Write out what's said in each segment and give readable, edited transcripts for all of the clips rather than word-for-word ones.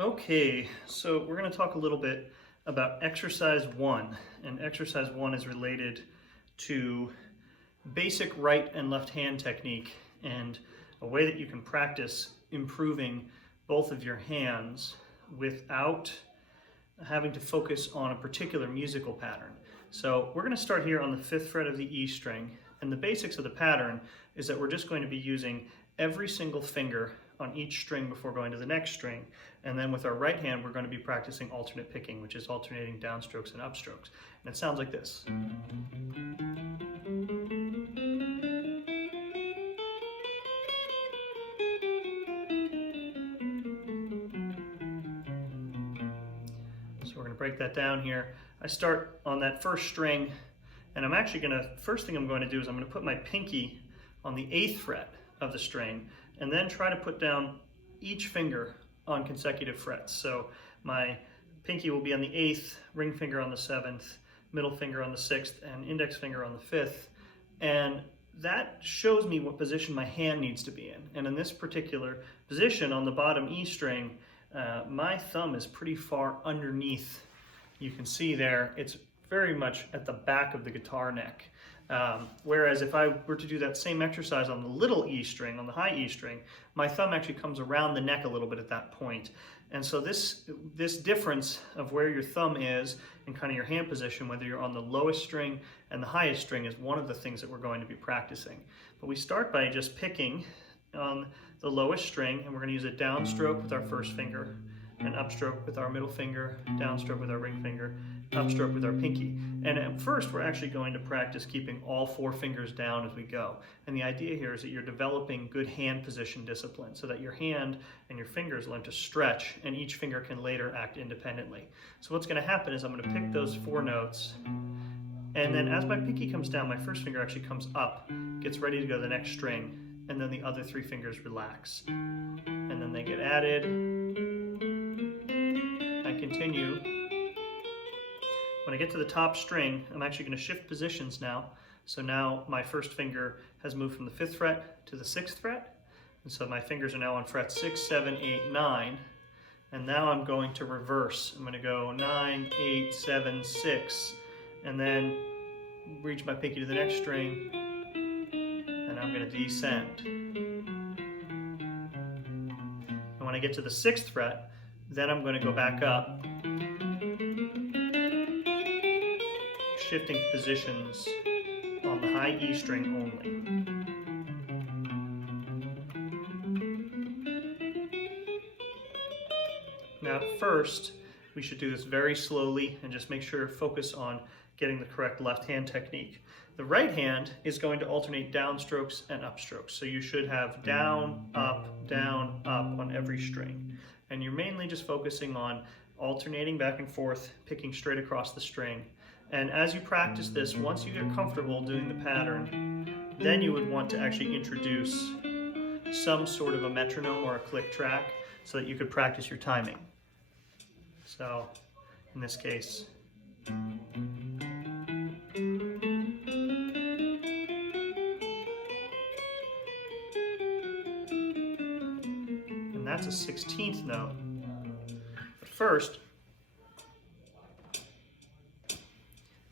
Okay, so we're going to talk a little bit about exercise one, and exercise one is related to basic right and left hand technique and a way that you can practice improving both of your hands without having to focus on a particular musical pattern. So we're going to start here on the 5th fret of the E string, and the basics of the pattern is that we're just going to be using every single finger on each string before going to the next string, and then with our right hand we're going to be practicing alternate picking, which is alternating downstrokes and upstrokes. And it sounds like this. So we're going to break that down here. I start on that first string, and I'm actually going to, first thing I'm going to do is I'm going to put my pinky on the 8th fret of the string, and then try to put down each finger on consecutive frets. So my pinky will be on the 8th, ring finger on the 7th, middle finger on the 6th, and index finger on the 5th. And that shows me what position my hand needs to be in. And in this particular position on the bottom E string, my thumb is pretty far underneath. You can see there, it's very much at the back of the guitar neck. Whereas if I were to do that same exercise on the little E string, on the high E string, my thumb actually comes around the neck a little bit at that point. And so this difference of where your thumb is and kind of your hand position, whether you're on the lowest string and the highest string, is one of the things that we're going to be practicing. But we start by just picking on the lowest string, and we're going to use a downstroke with our first finger, an upstroke with our middle finger, downstroke with our ring finger, upstroke with our pinky. And at first we're actually going to practice keeping all 4 fingers down as we go. And the idea here is that you're developing good hand position discipline so that your hand and your fingers learn to stretch and each finger can later act independently. So what's going to happen is I'm going to pick those 4 notes, and then as my pinky comes down, my first finger actually comes up, gets ready to go to the next string, and then the other 3 fingers relax. And then they get added. I continue. When I get to the top string, I'm actually going to shift positions now. So now my first finger has moved from the 5th fret to the 6th fret. And so my fingers are now on fret 6, 7, 8, 9. And now I'm going to reverse. I'm going to go 9, 8, 7, 6. And then reach my pinky to the next string. And I'm going to descend. And when I get to the 6th fret, then I'm going to go back up, shifting positions on the high E string only. Now at first, we should do this very slowly and just make sure to focus on getting the correct left hand technique. The right hand is going to alternate downstrokes and upstrokes. So you should have down, up, on every string. And you're mainly just focusing on alternating back and forth, picking straight across the string. And as you practice this, once you get comfortable doing the pattern, then you would want to actually introduce some sort of a metronome or a click track so that you could practice your timing. So, in this case, and that's a 16th note. But first,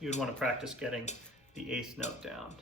you would want to practice getting the 8th note down.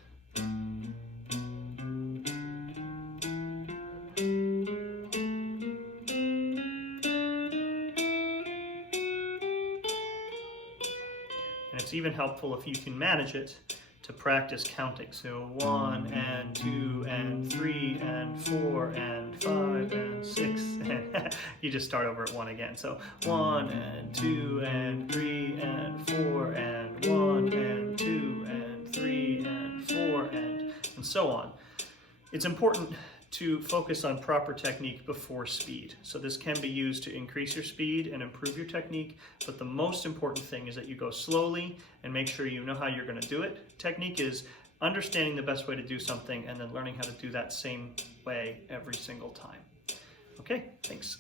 And it's even helpful if you can manage it to practice counting. So 1 and 2 and 3 and 4 and 5 and 6 and you just start over at 1 again. So 1 and 2 and 3 and 4 and 1 and 2 and 3 and 4 and so on. It's important to focus on proper technique before speed. So this can be used to increase your speed and improve your technique, but the most important thing is that you go slowly and make sure you know how you're going to do it. Technique is understanding the best way to do something and then learning how to do that same way every single time. Okay, thanks.